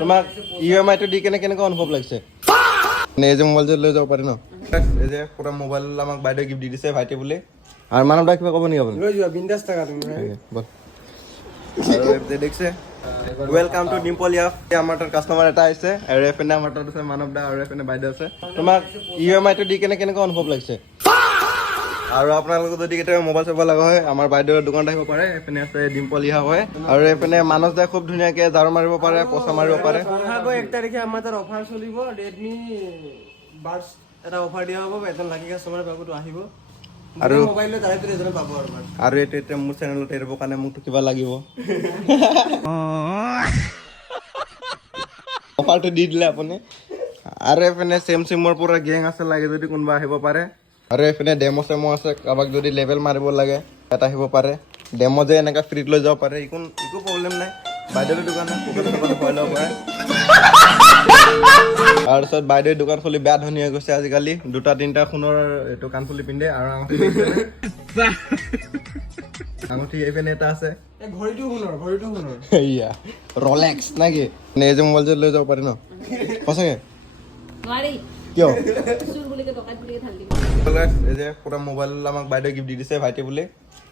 তোমাক ইএমআই টো দি কেনেকুৱা অনুভৱ লাগিছে? এই যে মোবাইল যে লৈ যাব পাৰি ন? এই যে পুৰা মোবাইল আমাক বাইদেউ গিফ্ট দি দিছে ভাইটি বুলি। আৰু মানৱ দা কিবা ক'ব নেকি আপুনি? লৈ যোৱা বিন্দাছ টাকা তুমি। বল। আৰু এই দেখছে ওয়েলকাম টু ডিম্পল ইয়াফ। আমাৰ তাত কাষ্টমাৰ এটা আহিছে আৰু এফএনে আমাৰ তাত আছে মানৱ দা আৰু এফএনে বাইদেউ আছে। তোমাক ইএমআই টো দি কেনেকুৱা অনুভৱ লাগিছে? আৰু আপোনালোকে যদি কেতিয়াবা মোবাইল চাব লগা হয় আমাৰ বাইদেউৰ দোকানত আহিব পাৰে। এফএনে আছে ডিম্পল ইয়াফ হয় আৰু এফএনে মানৱ দাই খুব ধুনীয়াকে ঝাৰু মাৰিব পাৰে, পচা মাৰিব পাৰে। বহাগৰ 1 তাৰিখে আমাৰ তাত অফাৰ চলিব। Redmi বাডছ এটা অফাৰ দিয়া হ'ব। এজন লাকি কাষ্টমাৰ বাবুটো আহিব আৰু মোবাইল লৈ ডাইৰেক্ট এজনে পাব আৰু এতিয়া মোৰ চেনেলত এৰিবৰ কাৰণে মোকতো কিবা লাগিব। অফাৰটো দি দিলে আপুনি। আৰু এইপিনে চেম চিমৰ পৰা গেং আছে, লাগে যদি কোনোবা আহিব পাৰে। আৰু এইপিনে ডেমো চেমো আছে, কাৰোবাক যদি লেভেল মাৰিব লাগে ইয়াত আহিব পাৰে। ডেমো যে এনেকৈ ফ্ৰীত লৈ যাব পাৰে, একো প্ৰব্লেম নাই। বাইদেউৰ দোকানত ভৰাই ল'ব পাৰে। তাৰপিছত বাইদেউৰ দোকান খুলি বেয়া ধনী হৈ গৈছে আজিকালি। 2-3টা সোণৰ এইটো কাণফুলি পিন্ধে আৰু আঙুঠি এইপিনে এটা আছে। ঘড়ীটো শুনৰ এয়া ৰলেক্স নাকি? এই যে মোবাইল যে লৈ যাব পাৰি ন? সঁচাকে কিয়? এই যে পুৰা মোবাইল আমাক বাইদেউ গিফ্ট দি দিছে ভাইটি বুলি।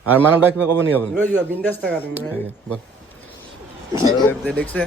আৰু মানৱ দা কিবা ক'ব নেকি আপুনি? লৈ যোৱা বিন্দাছ টাকা তুমি। বল। আৰু এই দেখছে